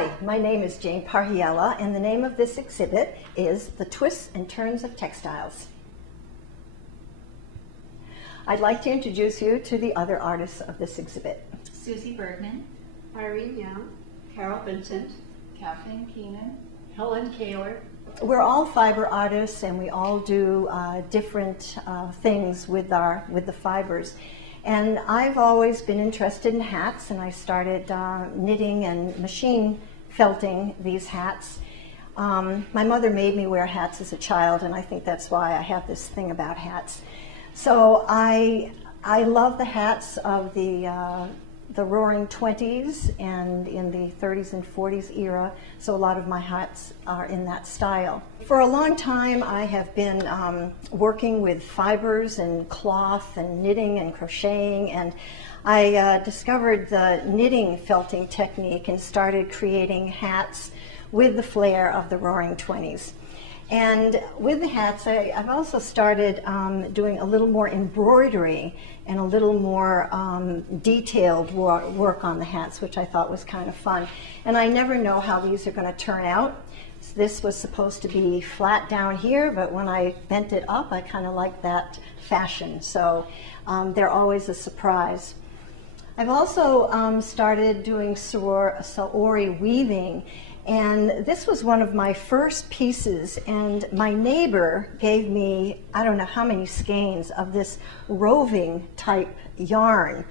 Hi, my name is Jane Parhiala, and the name of this exhibit is The Twists and Turns of Textiles. I'd like to introduce you to the other artists of this exhibit. Suzy Bergman, Irene Young, Vincent, Kathleen Keenan, Helen Koehler. We're all fiber artists, and we all do different things with the fibers. And I've always been interested in hats, and I started knitting and machine felting these hats. My mother made me wear hats as a child, and I think that's why I have this thing about hats. So I love the hats of the Roaring 20s and in the 30s and 40s era, so a lot of my hats are in that style. For a long time I have been working with fibers and cloth and knitting and crocheting, and I discovered the knitting felting technique and started creating hats with the flair of the Roaring 20s. And with the hats, I've also started doing a little more embroidery and a little more detailed work on the hats, which I thought was kind of fun. And I never know how these are going to turn out. So this was supposed to be flat down here, but when I bent it up, I kind of like that fashion. So they're always a surprise. I've also started doing saori weaving. And this was one of my first pieces, and my neighbor gave me, I don't know how many skeins of this roving type yarn.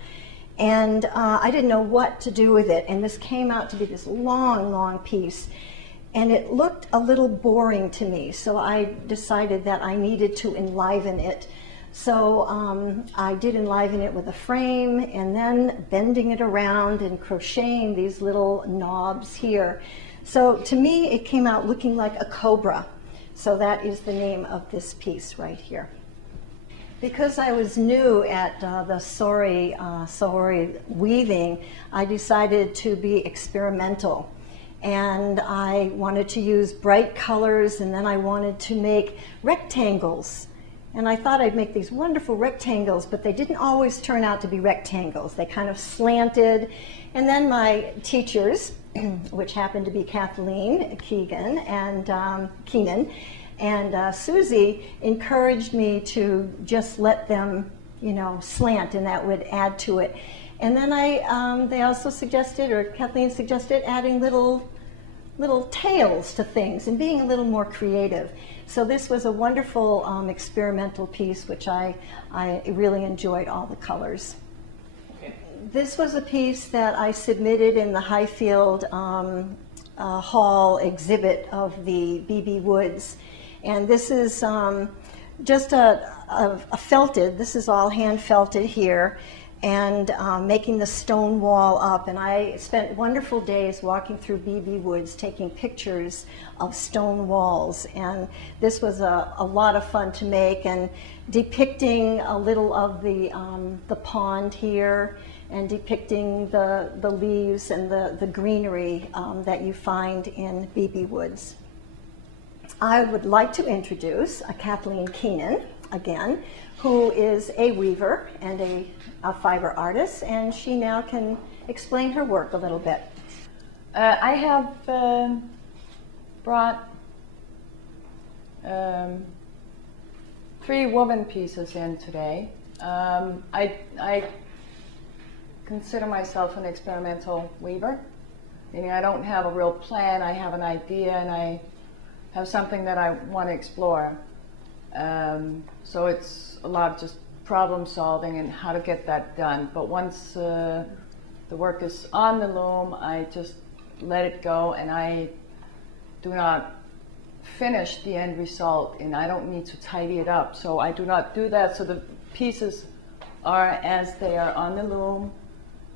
And I didn't know what to do with it, and this came out to be this long, long piece. And it looked a little boring to me, so I decided that I needed to enliven it. So I did enliven it with a frame, and then bending it around and crocheting these little knobs here. So to me, it came out looking like a cobra. So that is the name of this piece right here. Because I was new at the saori weaving, I decided to be experimental. And I wanted to use bright colors, and then I wanted to make rectangles. And I thought I'd make these wonderful rectangles, but they didn't always turn out to be rectangles. They kind of slanted. And then my teachers, which happened to be Kathleen Keenan and Suzy, encouraged me to just let them, you know, slant, and that would add to it. And then they also suggested, or Kathleen suggested, adding little tails to things and being a little more creative. So this was a wonderful experimental piece, which I really enjoyed all the colors. This was a piece that I submitted in the Highfield Hall exhibit of the B.B. Woods. And this is just a felted, this is all hand felted here, and making the stone wall up. And I spent wonderful days walking through B.B. Woods taking pictures of stone walls. And this was a lot of fun to make, and depicting a little of the pond here, and depicting the leaves and the greenery that you find in B.B. Woods. I would like to introduce Kathleen Keenan again, who is a weaver and a fiber artist, and she now can explain her work a little bit. I have brought 3 woven pieces in today. I consider myself an experimental weaver, meaning I don't have a real plan. I have an idea, and I have something that I want to explore. So it's a lot of just problem solving and how to get that done. But once the work is on the loom, I just let it go, and I do not finish the end result, and I don't need to tidy it up. So I do not do that. So the pieces are as they are on the loom,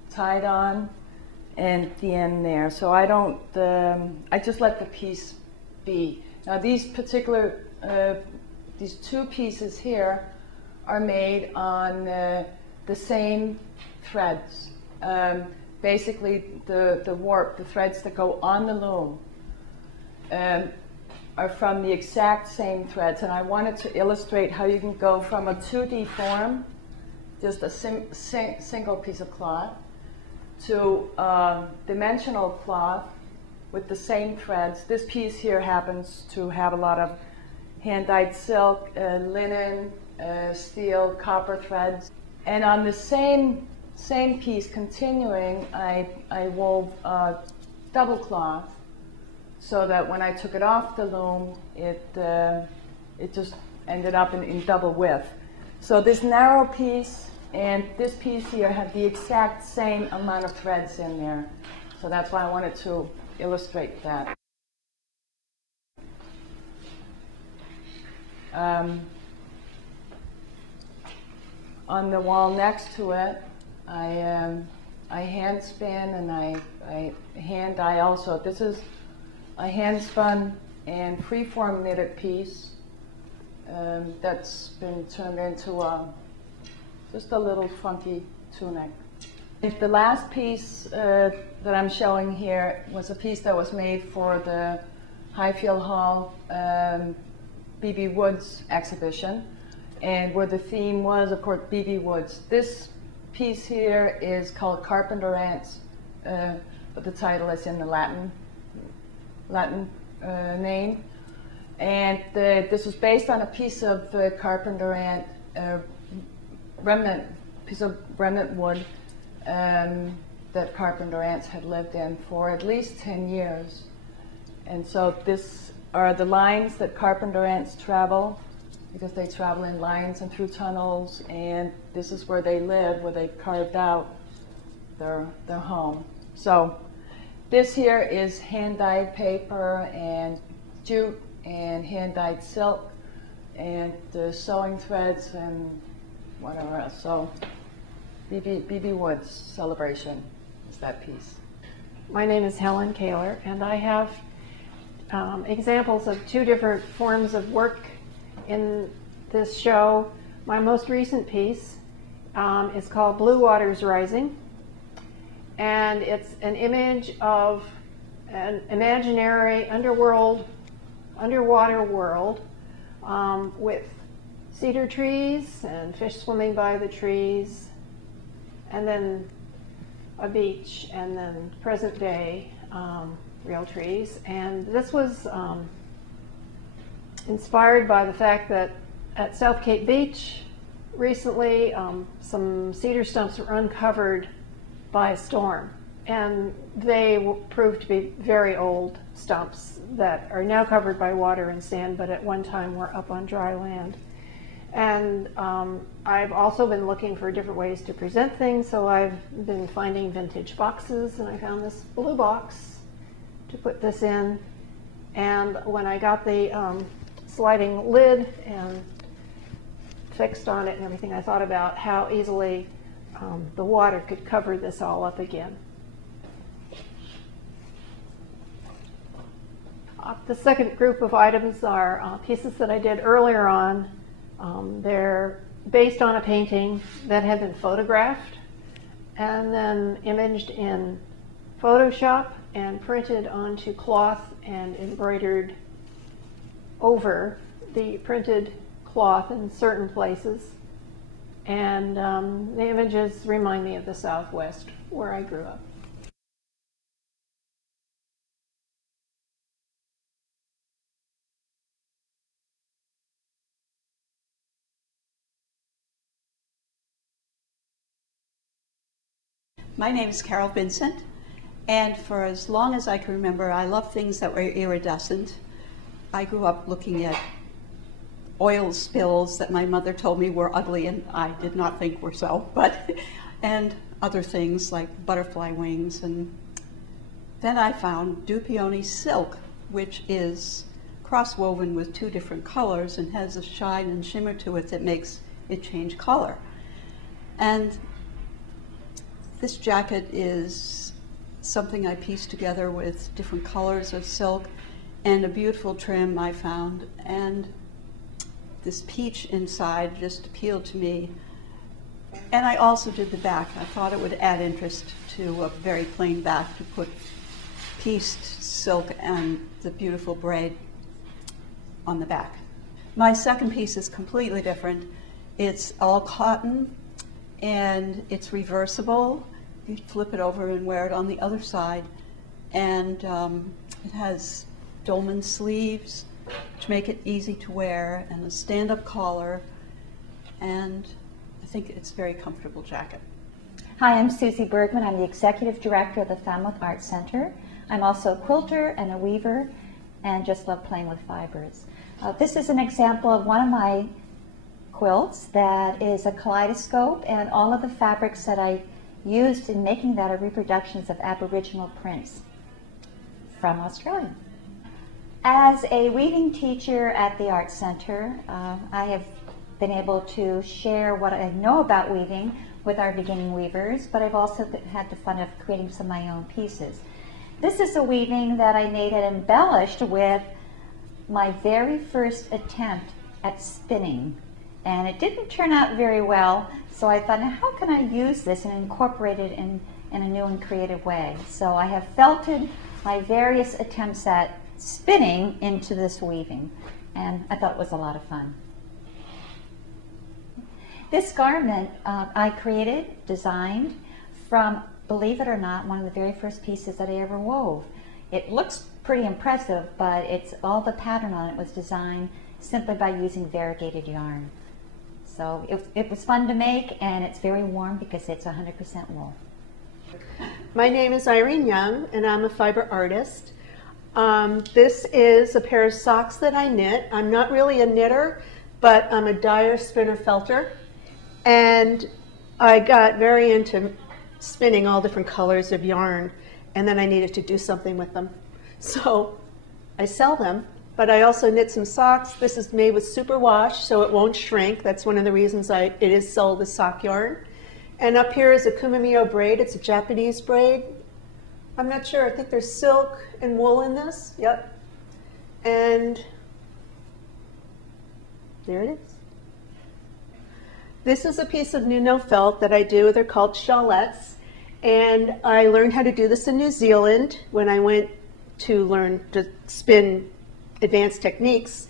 tied on, and the end there. So I don't, I just let the piece be. Now these particular, these 2 pieces here are made on the same threads. Basically the warp, the threads that go on the loom are from the exact same threads. And I wanted to illustrate how you can go from a 2D form, just a single piece of cloth, to dimensional cloth with the same threads. This piece here happens to have a lot of hand-dyed silk, linen, steel, copper threads. And on the same piece, continuing, I wove double cloth so that when I took it off the loom, it just ended up in double width. So this narrow piece and this piece here have the exact same amount of threads in there. So that's why I wanted to illustrate that. On the wall next to it, I hand spin and I hand dye also. This is a hand spun and freeform knitted piece that's been turned into just a little funky tunic. The last piece that I'm showing here was a piece that was made for the Highfield Hall B.B. Woods exhibition, and where the theme was, of course, B.B. Woods. This piece here is called Carpenter Ants, but the title is in the Latin name. And this was based on a piece of carpenter ant piece of remnant wood that carpenter ants had lived in for at least 10 years. And so this are the lines that carpenter ants travel, because they travel in lines and through tunnels, and this is where they live, where they carved out their home. So this here is hand-dyed paper and jute and hand-dyed silk and the sewing threads and whatever else. So B.B. Woods celebration is that piece. My name is Helen Koehler, and I have examples of two different forms of work in this show. My most recent piece is called Blue Waters Rising, and it's an image of an imaginary underwater world with cedar trees and fish swimming by the trees, and then a beach, and then present day real trees. And this was inspired by the fact that at South Cape Beach recently some cedar stumps were uncovered by a storm, and they proved to be very old stumps that are now covered by water and sand, but at one time were up on dry land. And I've also been looking for different ways to present things, so I've been finding vintage boxes, and I found this blue box to put this in. And when I got the sliding lid and fixed on it and everything, I thought about how easily the water could cover this all up again. The second group of items are pieces that I did earlier on. They're based on a painting that had been photographed and then imaged in Photoshop and printed onto cloth and embroidered over the printed cloth in certain places. And the images remind me of the Southwest, where I grew up. My name is Carol Vincent, and for as long as I can remember, I love things that were iridescent. I grew up looking at oil spills that my mother told me were ugly, and I did not think were so, and other things like butterfly wings. And then I found Dupioni silk, which is cross-woven with two different colors and has a shine and shimmer to it that makes it change color. And this jacket is something I pieced together with different colors of silk and a beautiful trim I found. And this peach inside just appealed to me. And I also did the back. I thought it would add interest to a very plain back to put pieced silk and the beautiful braid on the back. My second piece is completely different. It's all cotton and it's reversible. You flip it over and wear it on the other side. And It has dolman sleeves, which make it easy to wear, and a stand-up collar, and I think it's a very comfortable jacket. Hi, I'm Suzy Bergman. I'm the Executive Director of the Falmouth Art Center. I'm also a quilter and a weaver and just love playing with fibers. This is an example of one of my quilts that is a kaleidoscope, and all of the fabrics that I used in making that are reproductions of Aboriginal prints from Australia. As a weaving teacher at the Art Center, I have been able to share what I know about weaving with our beginning weavers, but I've also had the fun of creating some of my own pieces. This is a weaving that I made and embellished with my very first attempt at spinning. And it didn't turn out very well, so I thought, now how can I use this and incorporate it in a new and creative way? So I have felted my various attempts at spinning into this weaving, and I thought it was a lot of fun. This garment I created, designed from, believe it or not, one of the very first pieces that I ever wove. It looks pretty impressive, but it's all the pattern on it was designed simply by using variegated yarn. So it was fun to make, and it's very warm because it's 100% wool. My name is Irene Young, and I'm a fiber artist. This is a pair of socks that I knit. I'm not really a knitter, but I'm a dyer, spinner, felter. And I got very into spinning all different colors of yarn, and then I needed to do something with them. So I sell them, but I also knit some socks. This is made with superwash, so it won't shrink. That's one of the reasons it is sold as sock yarn. And up here is a kumamiyo braid. It's a Japanese braid. I'm not sure. I think there's silk and wool in this. Yep. And there it is. This is a piece of Nuno felt that I do. They're called shawlettes. And I learned how to do this in New Zealand when I went to learn to spin advanced techniques.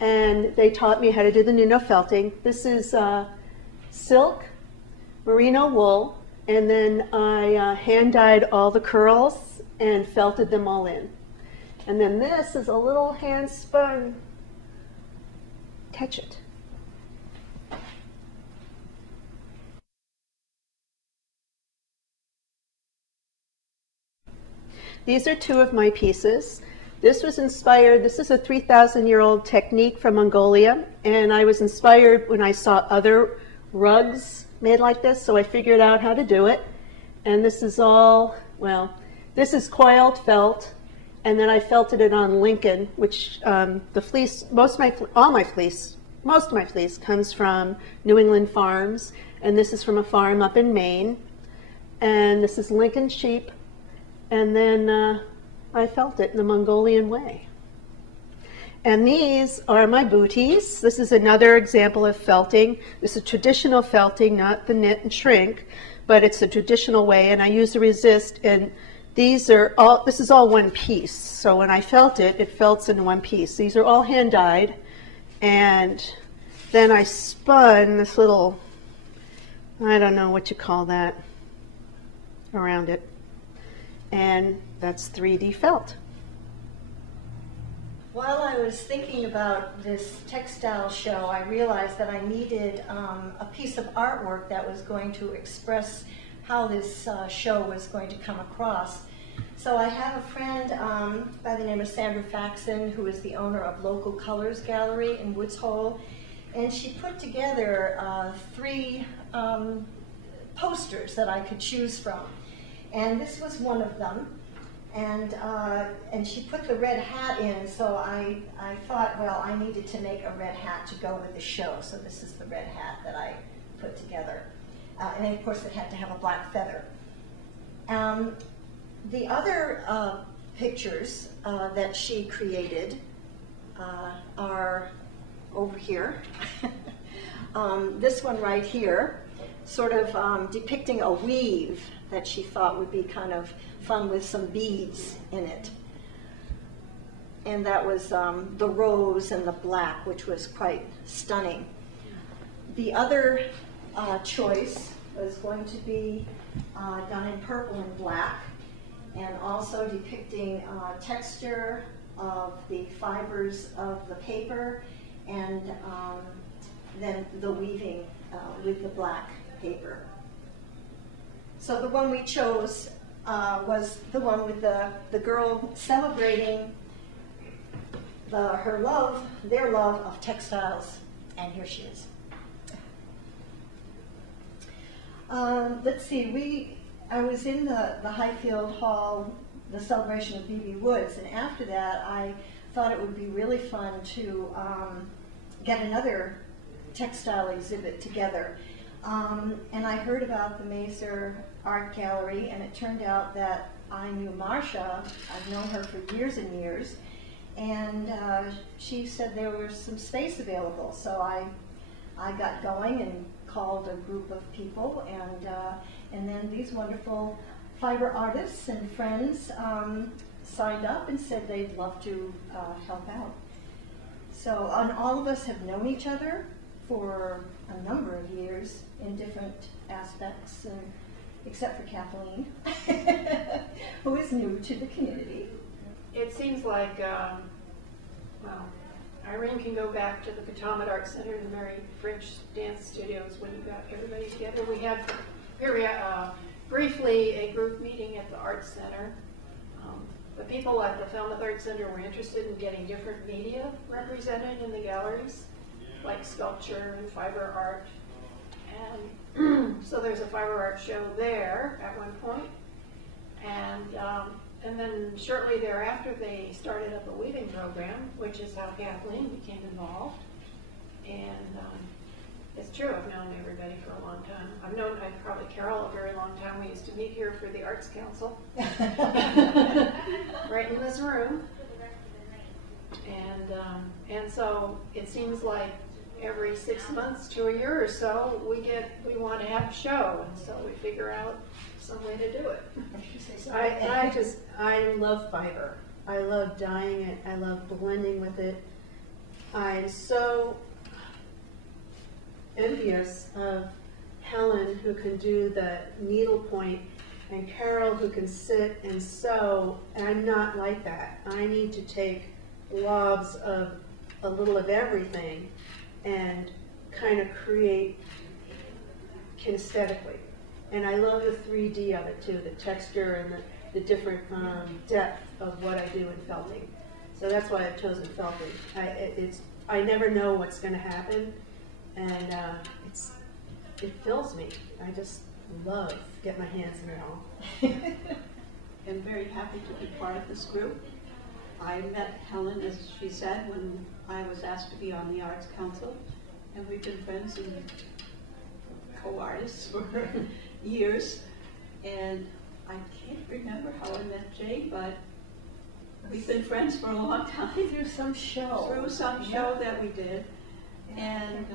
And they taught me how to do the Nuno felting. This is silk, merino wool, and then I hand dyed all the curls and felted them all in. And then this is a little hand spun tetchet. These are two of my pieces. This was inspired, this is a 3,000-year-old technique from Mongolia, and I was inspired when I saw other rugs made like this, so I figured out how to do it. And this is all, well, this is coiled felt, and then I felted it on Lincoln, which the fleece, most of my fleece comes from New England farms, and this is from a farm up in Maine. And this is Lincoln sheep, and then I felt it in the Mongolian way. And these are my booties. This is another example of felting. This is traditional felting, not the knit and shrink, but it's a traditional way, and I use the resist, and these are all, this is all one piece. So when I felt it, it felts in one piece. These are all hand dyed, and then I spun this little, I don't know what you call that, around it. And that's 3D felt. While I was thinking about this textile show, I realized that I needed a piece of artwork that was going to express how this show was going to come across. So I have a friend by the name of Sandra Faxon, who is the owner of Local Colors Gallery in Woods Hole, and she put together 3 posters that I could choose from. And this was one of them, and she put the red hat in, so I thought, well, I needed to make a red hat to go with the show, so this is the red hat that I put together. And then, of course, it had to have a black feather. The other pictures that she created are over here. This one right here, sort of depicting a weave that she thought would be kind of fun with some beads in it. And that was the rose and the black, which was quite stunning. The other choice was going to be done in purple and black. and also depicting texture of the fibers of the paper, and then the weaving with the black paper. So the one we chose was the one with the girl celebrating their love of textiles, and here she is. Let's see, I was in the Highfield Hall, the celebration of B.B. Woods, and after that I thought it would be really fun to get another textile exhibit together. And I heard about the Mazer Art Gallery, and it turned out that I knew Marcia. I've known her for years and years, and she said there was some space available. So I got going and called a group of people, and then these wonderful fiber artists and friends signed up and said they'd love to help out. So, and all of us have known each other for a number of years in different aspects, and except for Kathleen, who is new to the community. It seems like, well, Irene can go back to the Potomac Art Center, the Mary French Dance Studios, when you got everybody together. We had very briefly a group meeting at the Art Center. The people at the Falmouth Art Center were interested in getting different media represented in the galleries, like sculpture and fiber art. And so there's a fiber art show there at one point. And then shortly thereafter, they started up a weaving program, which is how Kathleen became involved. And it's true, I've known everybody for a long time. I've known probably Carol a very long time. We used to meet here for the Arts Council, right in this room. And so it seems like every 6 months to a year or so, we want to have a show, and so we figure out some way to do it. I love fiber. I love dyeing it. I love blending with it. I'm so envious of Helen, who can do the needlepoint, and Carol, who can sit and sew. And I'm not like that. I need to take globs of a little of everything and kind of create kinesthetically. And I love the 3D of it too, the texture and the different depth of what I do in felting. So that's why I've chosen felting. I never know what's going to happen, and it fills me. I just love getting my hands in it all. I'm very happy to be part of this group. I met Helen, as she said, when I was asked to be on the Arts Council, and we've been friends and co-artists for years. And I can't remember how I met Jay, but we've been friends for a long time. Through some show. Through some show that we did. And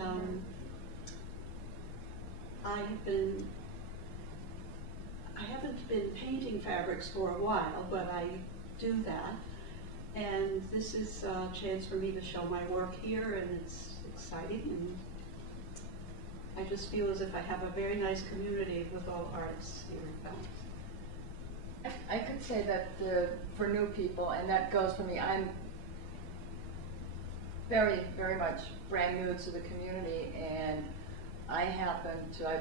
I haven't been painting fabrics for a while, but I do that. And this is a chance for me to show my work here, and it's exciting. And I just feel as if I have a very nice community with all artists here in Falmouth. I could say that for new people, and that goes for me, I'm very, very much brand new to the community, and I've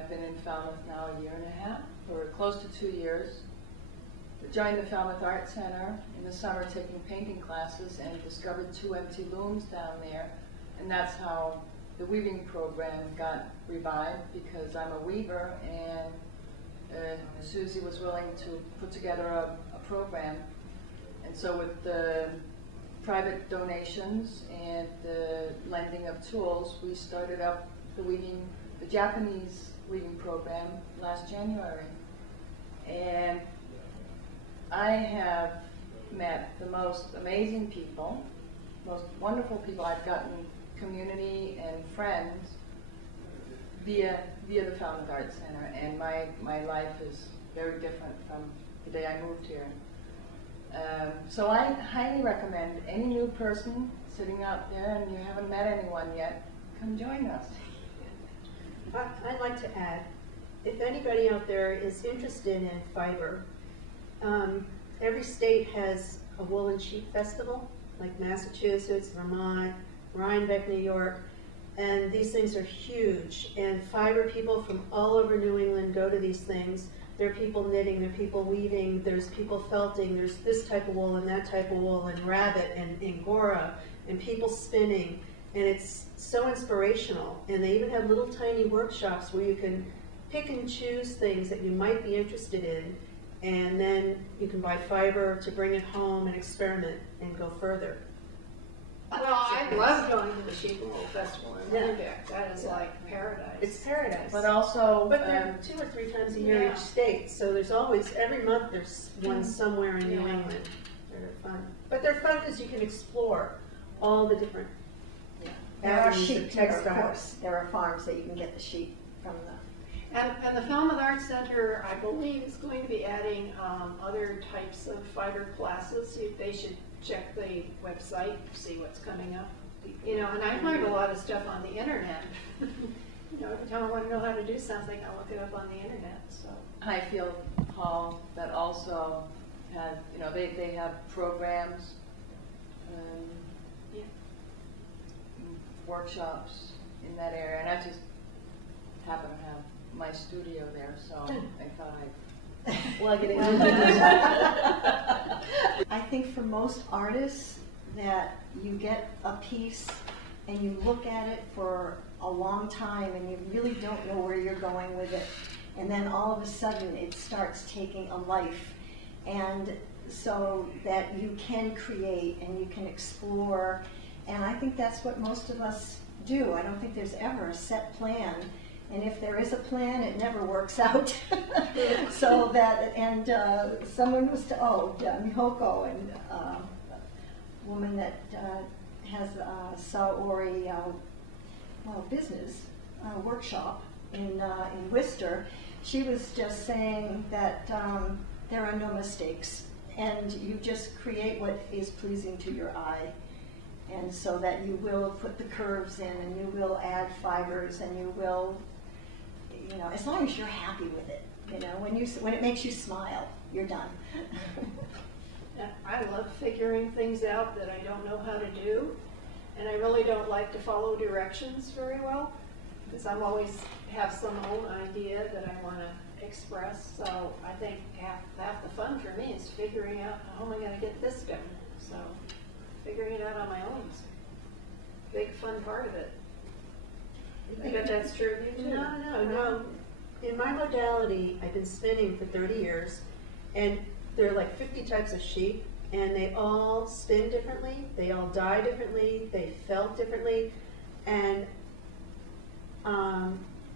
been in Falmouth now a year and a half, or close to 2 years. Joined the Falmouth Art Center in the summer taking painting classes, and discovered 2 empty looms down there, and that's how the weaving program got revived, because I'm a weaver, and Suzy was willing to put together a program. And so with the private donations and the lending of tools, we started up the Japanese weaving program last January. And I have met the most amazing people, most wonderful people. I've gotten community and friends via the Falmouth Art Center, and my life is very different from the day I moved here. So I highly recommend any new person sitting out there and you haven't met anyone yet, come join us. I'd like to add, if anybody out there is interested in fiber, every state has a woolen sheep festival, like Massachusetts, Vermont, Rhinebeck, New York, and these things are huge. And fiber people from all over New England go to these things. There are people knitting, there are people weaving, there's people felting, there's this type of wool and that type of wool, and rabbit and angora, and people spinning. And it's so inspirational. And they even have little tiny workshops where you can pick and choose things that you might be interested in, and then you can buy fiber to bring it home and experiment and go further. Well, I love going to the Sheep and Wool Festival in Rhinebeck. That is like paradise. It's paradise. But also, But they're 2 or 3 times a year each state, so there's always, every month there's one somewhere in New England. They're fun. But they're fun because you can explore all the different There are avenues sheep of here, of textiles. course. There are farms that you can get the sheep from the. And the Falmouth Arts Center, I believe, is going to be adding other types of fiber classes. They should check the website, see what's coming up. You know, and I've learned a lot of stuff on the internet. You know, every time I want to know how to do something, I look it up on the internet. So Highfield Hall that also has, you know, they have programs, workshops in that area, and I just happen to have my studio there, so I thought I'd plug it in. I think for most artists that you get a piece and you look at it for a long time and you really don't know where you're going with it, and then all of a sudden it starts taking a life, and so that you can create and you can explore. And I think that's what most of us do. I don't think there's ever a set plan. And if there is a plan, it never works out. So that, and someone was, Mihoko, and a woman that has a Saori business workshop in Worcester, she was just saying that there are no mistakes. And you just create what is pleasing to your eye. And so that you will put the curves in, and you will add fibers, and you will, you know, as long as you're happy with it, you know, when it makes you smile, you're done. I love figuring things out that I don't know how to do, and I really don't like to follow directions very well, because I'm always have some own idea that I want to express. So I think half the fun for me is figuring out how am I going to get this done. So figuring it out on my own is a big fun part of it. I bet that's true of you too. No. In my modality, I've been spinning for 30 years, and there are like 50 types of sheep, and they all spin differently, they all dye differently, they felt differently, and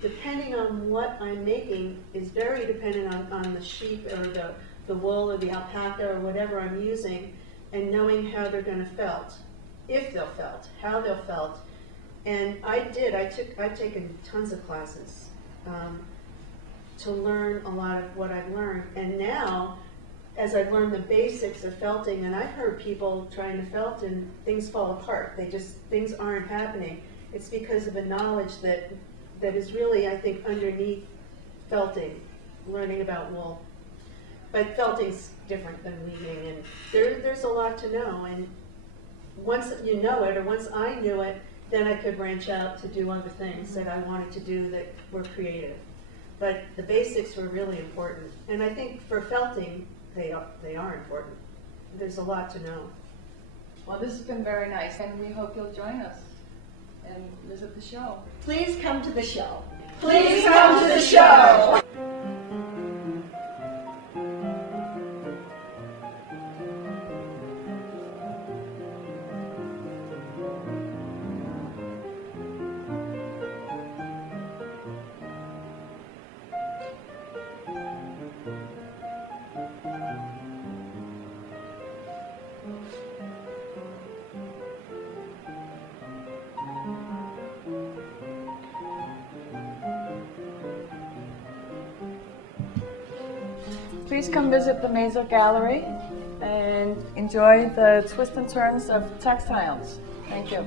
depending on what I'm making is very dependent on the sheep or the wool or the alpaca or whatever I'm using, and knowing how they're going to felt, if they'll felt, how they'll felt. And I've taken tons of classes to learn a lot of what I've learned. And now, as I've learned the basics of felting, and I've heard people trying to felt and things fall apart. Things aren't happening. It's because of a knowledge that is really, I think, underneath felting, learning about wool. But felting's different than weaving, and there's a lot to know. And once you know it, or once I knew it, then I could branch out to do other things that I wanted to do that were creative. But the basics were really important. And I think for felting, they are important. There's a lot to know. Well, this has been very nice, and we hope you'll join us and visit the show. Please come to the show. Please come to the show! Please come visit the Mazer Gallery and enjoy the twists and turns of textiles. Thank you.